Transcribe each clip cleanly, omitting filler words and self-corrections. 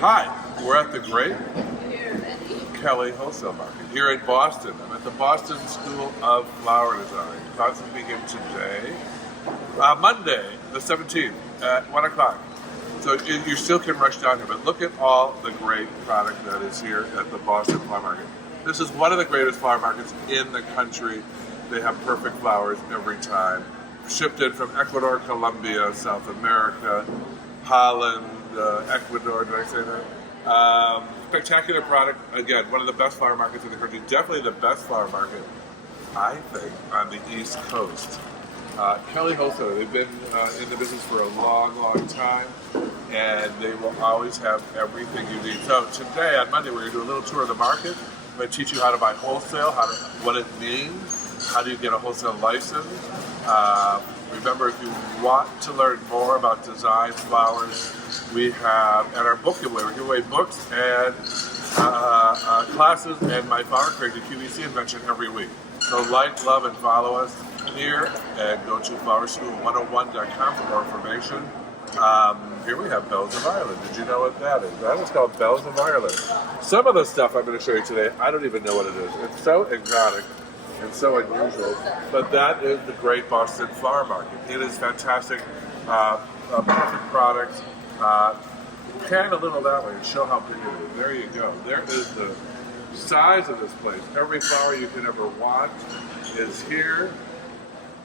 Hi, we're at the Great Kelly Wholesale Market here in Boston. I'm at the Boston School of Flower Design. Classes begin today, Monday, the 17th at 1 o'clock. So you still can rush down here, but look at all the great product that is here at the Boston Flower Market. This is one of the greatest flower markets in the country. They have perfect flowers every time. Shipped in from Ecuador, Colombia, South America, Holland, Ecuador, did I say that? Spectacular product. Again, one of the best flower markets in the country. Definitely the best flower market, I think, on the East Coast. Kelly Wholesale, they've been in the business for a long, long time, and they will always have everything you need. So today, on Monday, we're going to do a little tour of the market. I'm going to teach you how to buy wholesale, what it means, how do you get a wholesale license. Remember, if you want to learn more about design, flowers, we have at our book giveaway, we give away books and classes and my flower crate, the QVC invention every week. So like, love, and follow us here and go to flowerschool101.com for more information. Here we have Bells of Ireland. Did you know what that is? That is called Bells of Ireland. Some of the stuff I'm going to show you today, I don't even know what it is. It's so exotic and so unusual, but that is the Great Boston Flower Market. It is fantastic, a perfect product. Pan a little that way and show how big it is. There you go. There is the size of this place. Every flower you can ever want is here.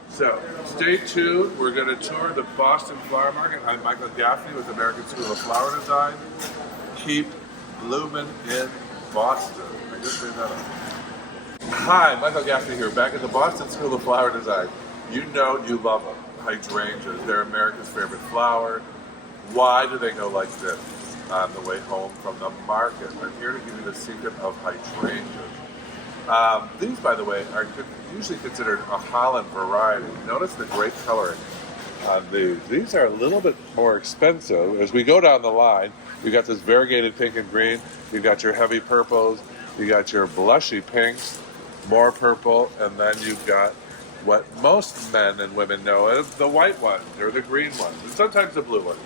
So stay tuned. We're going to tour the Boston Flower Market. I'm Michael Gaffney with the American School of Flower Design. Keep blooming in Boston. I just made that up. Hi, Michael Gaffney here, back at the Boston School of Flower Design. You know you love them. Hydrangeas. They're America's favorite flower. Why do they go like this on the way home from the market? I'm here to give you the secret of hydrangeas. These, by the way, are usually considered a Holland variety. Notice the great coloring on these. These are a little bit more expensive. As we go down the line, you've got this variegated pink and green, you've got your heavy purples, you got your blushy pinks, more purple, and then you've got what most men and women know as the white ones or the green ones, and sometimes the blue ones.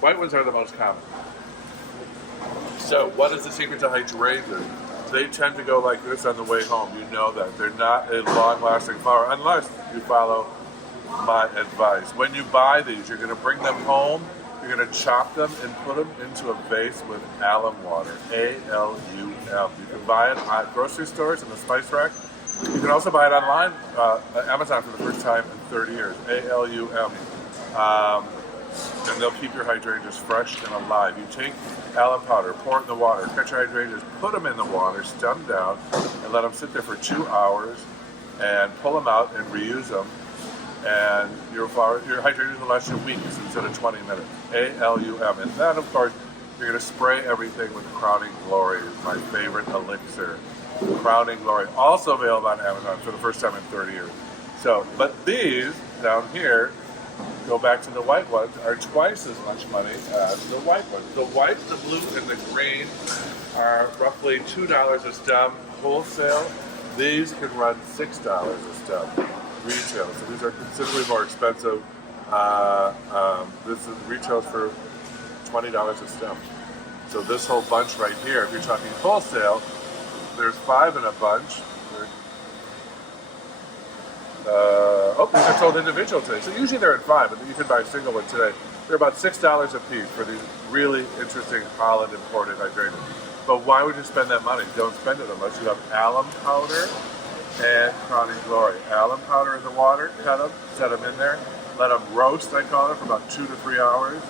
White ones are the most common. So what is the secret to hydrangeas? They tend to go like this on the way home. You know that. They're not a long-lasting flower unless you follow my advice. When you buy these, you're going to bring them home, you're going to chop them and put them into a vase with alum water, A-L-U-M. You can buy it at grocery stores in the spice rack. You can also buy it online, Amazon for the first time in 30 years, A-L-U-M. And they'll keep your hydrangeas fresh and alive. You take alum powder, pour it in the water, catch your hydrangeas, put them in the water, stem down, and let them sit there for 2 hours, and pull them out and reuse them. And your hydrangeas will last you weeks instead of 20 minutes. A-L-U-M. And then, of course, you're going to spray everything with Crowning Glory, my favorite elixir. Crowning Glory, also available on Amazon for the first time in 30 years. So, but these down here, go back to the white ones, are twice as much money as the white ones. The white, the blue, and the green are roughly $2 a stem wholesale. These can run $6 a stem retail. So these are considerably more expensive. This is retails for $20 a stem. So this whole bunch right here, if you're talking wholesale, there's 5 in a bunch. These are sold individual today. So usually they're at 5, but you can buy a single one today. They're about $6 a piece for these really interesting Holland imported hydrangeas. But why would you spend that money? Don't spend it unless you have alum powder and Crowning Glory. Alum powder in the water, cut them, set them in there, let them roast, I call it, for about 2 to 3 hours.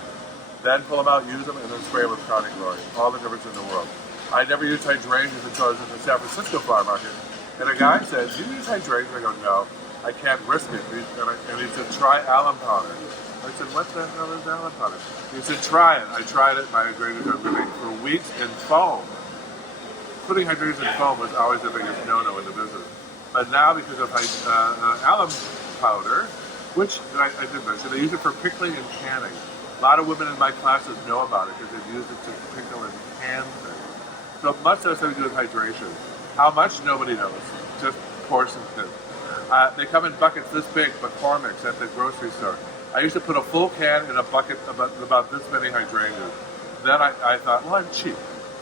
Then pull them out, use them, and then spray them with Crowning Glory. All the difference in the world. I never used hydrangeas until I was in the San Francisco flower market. And a guy said, "Do you use hydrangeas?" I go, "No, I can't risk it." And he said, "Try alum powder." I said, "What the hell is alum powder?" He said, "Try it." I tried it. My hydrangeas are living for weeks in foam. Putting hydrangeas in foam was always the biggest no-no in the business. But now, because of alum powder, which I did mention, they use it for pickling and canning. A lot of women in my classes know about it because they've used it to pickle and can things. So it must have something to do with hydration. How much? Nobody knows. Just portion thin. They come in buckets this big, McCormick's at the grocery store. I used to put a full can in a bucket about this many hydrangeas. then I thought, well, I'm cheap.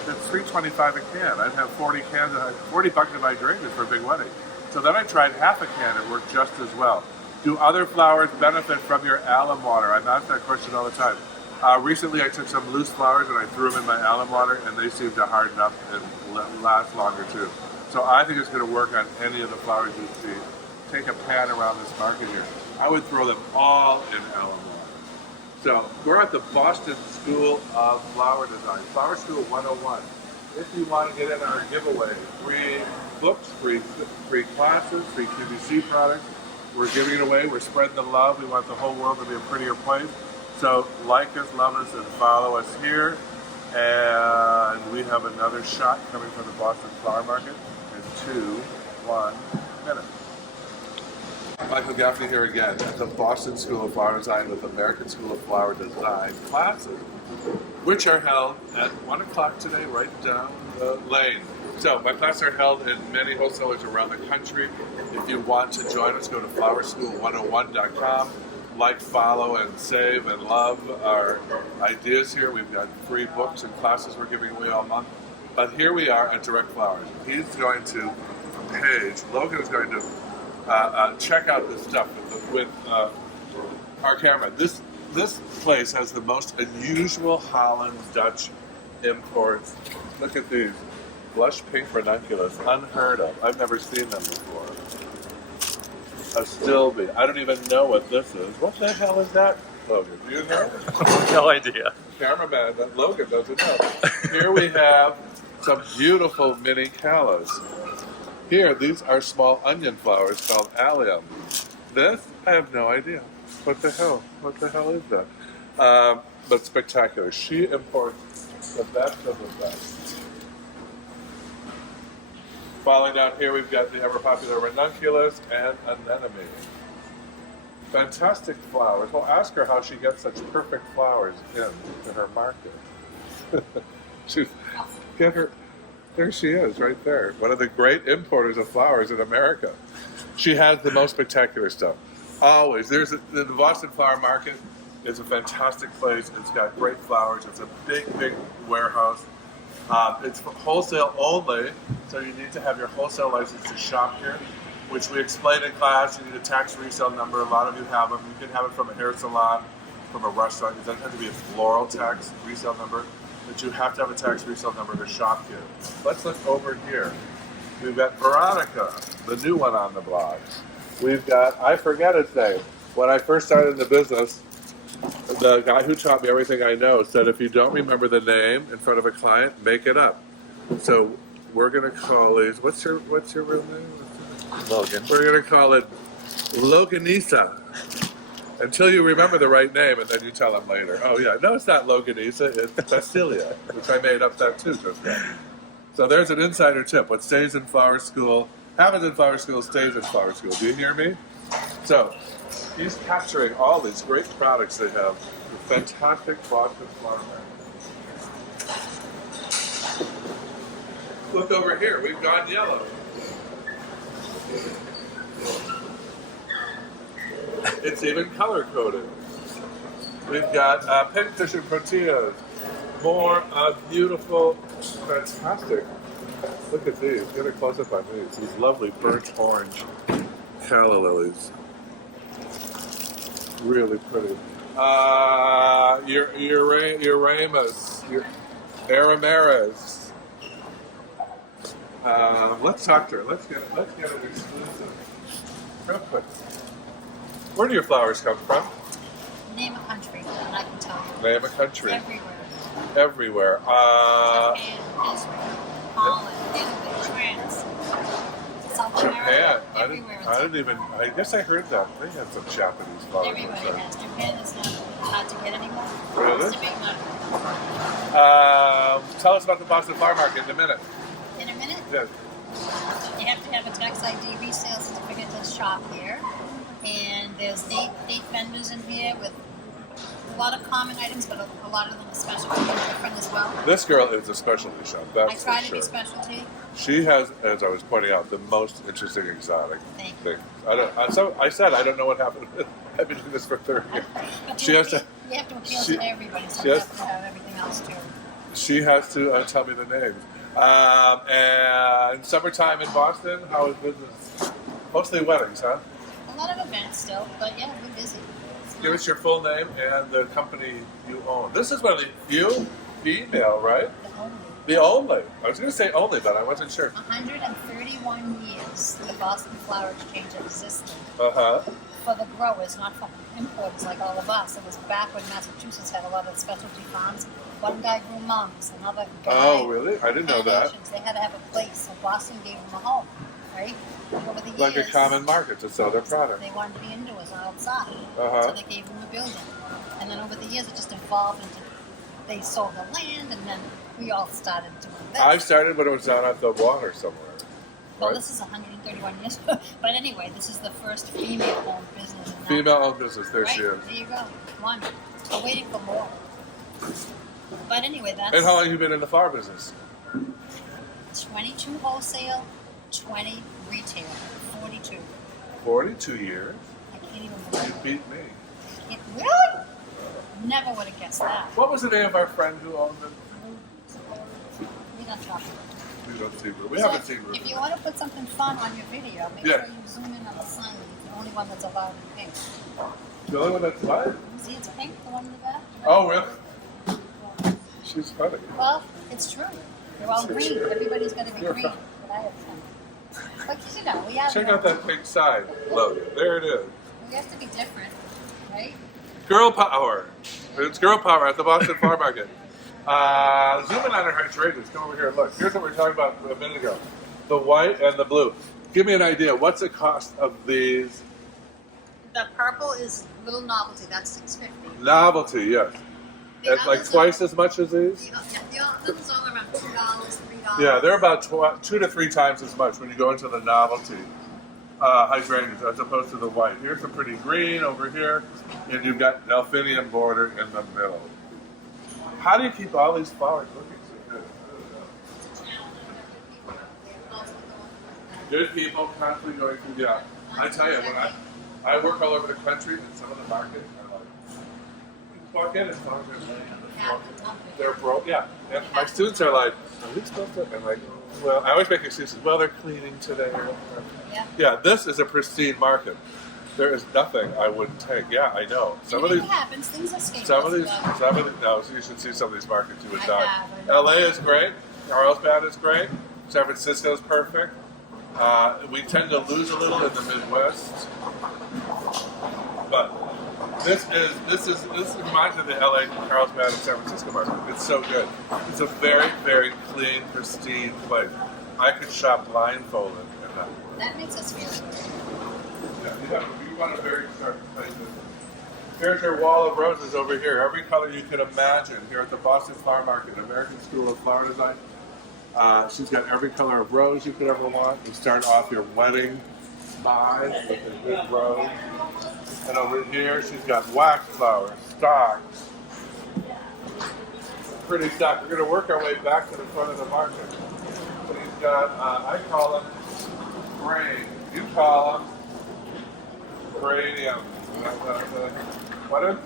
It's $3.25 a can. I'd have 40 cans, 40 buckets of hydrangeas for a big wedding. So then I tried half a can. It worked just as well. Do other flowers benefit from your alum water? I'm asked that question all the time. Recently, I took some loose flowers and I threw them in my alum water, and they seem to harden up and last longer too. So I think it's going to work on any of the flowers you see. Take a pan around this market here. I would throw them all in alum water. So we're at the Boston School of Flower Design, Flower School 101. If you want to get in our giveaway, free books, free classes, free QVC products, we're giving it away. We're spreading the love. We want the whole world to be a prettier place. So like us, love us, and follow us here. And we have another shot coming from the Boston Flower Market in 1 minute. Michael Gaffney here again at the Boston School of Flower Design with American School of Flower Design classes, which are held at 1 o'clock today right down the lane. So my classes are held in many wholesalers around the country. If you want to join us, go to flowerschool101.com. Like, follow, and save and love our ideas here. We've got free books and classes we're giving away all month. But here we are at Direct Flowers. He's going to Logan is going to check out this stuff with our camera. This place has the most unusual Holland Dutch imports. Look at these. Blush pink ranunculus, unheard of. I've never seen them before. A stilby. I don't even know what this is. What the hell is that, Logan? Do you know? No idea. Cameraman, that Logan doesn't know. Here we have some beautiful mini callas. Here, these are small onion flowers called allium. This, I have no idea. What the hell? What the hell is that? But spectacular. She imports the best of the best. Following down here, we've got the ever-popular ranunculus and anemone. Fantastic flowers. Well, ask her how she gets such perfect flowers into her market. Get her. There she is, right there. One of the great importers of flowers in America. She has the most spectacular stuff. Always. The Boston Flower Market is a fantastic place. It's got great flowers. It's a big, big warehouse. It's wholesale only, so you need to have your wholesale license to shop here, which we explained in class. You need a tax resale number. A lot of you have them. You can have it from a hair salon, from a restaurant. It doesn't have to be a floral tax resale number, but you have to have a tax resale number to shop here. Let's look over here. We've got Veronica, the new one on the block. We've got, I forget his name. When I first started in the business, the guy who taught me everything I know said, if you don't remember the name in front of a client, make it up. So we're going to call these, what's your real name? Logan. We're going to call it Loganisa. Until you remember the right name, and then you tell them later. Oh yeah, no, it's not Loganisa, it's Basilia, which I made up that too just now. So there's an insider tip. What stays in flower school, happens in flower school, stays in flower school. Do you hear me? So he's capturing all these great products they have. Fantastic Boston Flower Market. Look over here, we've gone yellow. It's even color-coded. We've got pinfish and proteas. More beautiful, fantastic. Look at these. Get a close-up on these. These lovely burnt orange calla lilies. Really pretty. Uramus. Aramaras. Let's talk to her. Let's get an exclusive. Real quick. Where do your flowers come from? Name a country, and I can tell you. Name a country. Everywhere. Everywhere. Japan, Israel, Holland, Italy, France, South America. Japan. I guess I heard that. They had some Japanese flowers. Everybody has. Japan is not hard to get anymore. Really? It's a big market. Tell us about the Boston Flower Market in a minute. In a minute? Yes. You have to have a tax ID resale certificate to shop here. And there's eight vendors in here with a lot of common items, but a lot of them are specialty and different as well. This girl is a specialty shop, that's I try for to be sure. specialty. She has, as I was pointing out, the most interesting exotic Thank you. things. I said I don't know what happened. I've been doing this for 30 years. But She has to You have to appeal She- to everybody, so she you has- have to have everything else too. She has to tell me the names. And summertime in Boston, how is business? Mostly weddings, huh? A lot of events still, but yeah, we're busy. Give us your full name and the company you own. This is one of the few female, right? The only The only. I was going to say only, but I wasn't sure. 131 years the Boston Flower Exchange existed. Uh-huh. For the growers, not for importers like all of us. It was back when Massachusetts had a lot of specialty farms. One guy grew mums, another guy. Oh, really? I didn't know that. carnations. They had to have a place, so Boston gave them a home, right? And over the years, Like a common market to sell their product. they wanted to be indoors, not outside. Uh-huh. So they gave them a building. And then over the years, it just evolved into they sold the land, and then we all started doing this. I started when it was down at the water somewhere. Well, Right? this is 131 years. But anyway, this is the first female-owned business. In that Female-owned business. There right, she is. there you go. One. We're waiting for more. But anyway, that's And how long have you been in the flower business? 22 wholesale, 20 retail, 42. 42 years. I can't even You believe beat me. it. Really? Never would have guessed that. What was the name of our friend who owned it? We don't talk. We don't see her. We So haven't seen her. if you want to put something fun on your video, make Yeah. sure you zoom in on the sign. It's the only one that's allowed in pink. The only one that's what? See, it's pink, the one in the back. Oh, really? She's funny. Well, it's true. They're all It's green. true. Everybody's going to be You're green. fine. But I have some. But you know, we have. Check out that pink side logo. There it is. We have to be different, right? Girl power. It's girl power at the Boston Farm Market. Zoom in on our hydrangeas. Come over here and look. Here's what we were talking about a minute ago. The white and the blue. Give me an idea. What's the cost of these? The purple is little novelty. That's $6.50. Novelty, yes. The It's like others twice are- as much as these? The others all around $2, $3. Yeah, they're about 2 to 3 times as much when you go into the novelty hydrangeas as opposed to the white. Here's a pretty green over here, and you've got delphinium border in the middle. How do you keep all these flowers looking so good? Good people constantly going through, yeah. I tell you, when I work all over the country in some of the markets, I'm like, you walk in, it's not they're broke, yeah. And my students are like, are we supposed to? I'm like, well, I always make excuses. Well, they're cleaning today. Yeah. Yeah, this is a pristine market. There is nothing I wouldn't take. Yeah, I know. Some of It these, happens. Things escape some of us, these, but- some of these. No, so you should see some of these markets. You would I die. have, I know. LA is great. Carlsbad is great. San Francisco is perfect. We tend to lose a little in the Midwest, but this reminds me of the LA, Carlsbad, and San Francisco market. It's so good. It's a very, very clean, pristine place. I could shop blindfolded in that. That makes us feel good. Yeah, you want a very certain place. Here's your wall of roses over here. Every color you can imagine here at the Boston Flower Market, American School of Flower Design. She's got every color of rose you could ever want. You start off your wedding buy with a good rose. And over here, she's got wax flowers, stocks. Pretty stock. We're going to work our way back to the front of the market. So you've got, I call them grain. You call them Radium. What is?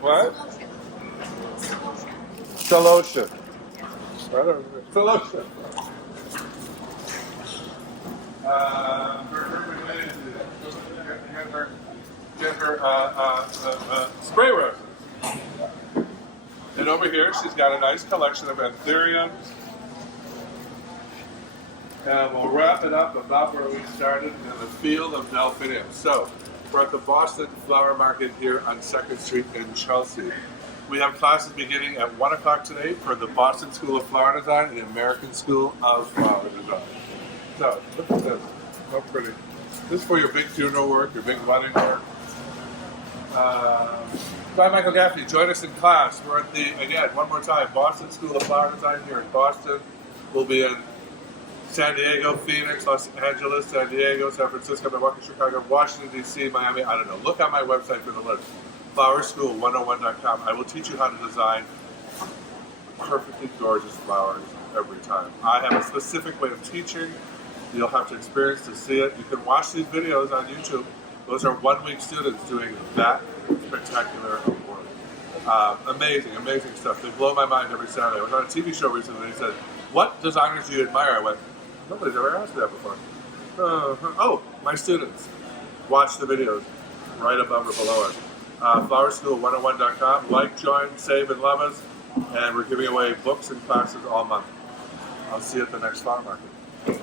What? Solution. Solution. Get her spray roses. And over here, she's got a nice collection of anthuriums. And we'll wrap it up about where we started in the field of delphinium. So, we're at the Boston Flower Market here on 2nd Street in Chelsea. We have classes beginning at 1 o'clock today for the Boston School of Flower Design and the American School of Flower Design. So, look at this. How pretty. This is for your big funeral work, your big wedding work. I'm Michael Gaffney. Join us in class. We're at the, again, one more time, Boston School of Flower Design here in Boston. We'll be in San Diego, Phoenix, Los Angeles, San Diego, San Francisco, Milwaukee, Chicago, Washington, D.C., Miami. I don't know. Look on my website for the list. Flowerschool101.com. I will teach you how to design perfectly gorgeous flowers every time. I have a specific way of teaching. You'll have to experience to see it. You can watch these videos on YouTube. Those are 1-week students doing that spectacular award. Amazing stuff. They blow my mind every Saturday. I was on a TV show recently and they said, what designers do you admire? I went, nobody's ever asked me that before. Oh, my students. Watch the videos right above or below us. FlowerSchool101.com. Like, join, save, and love us. And we're giving away books and classes all month. I'll see you at the next flower market.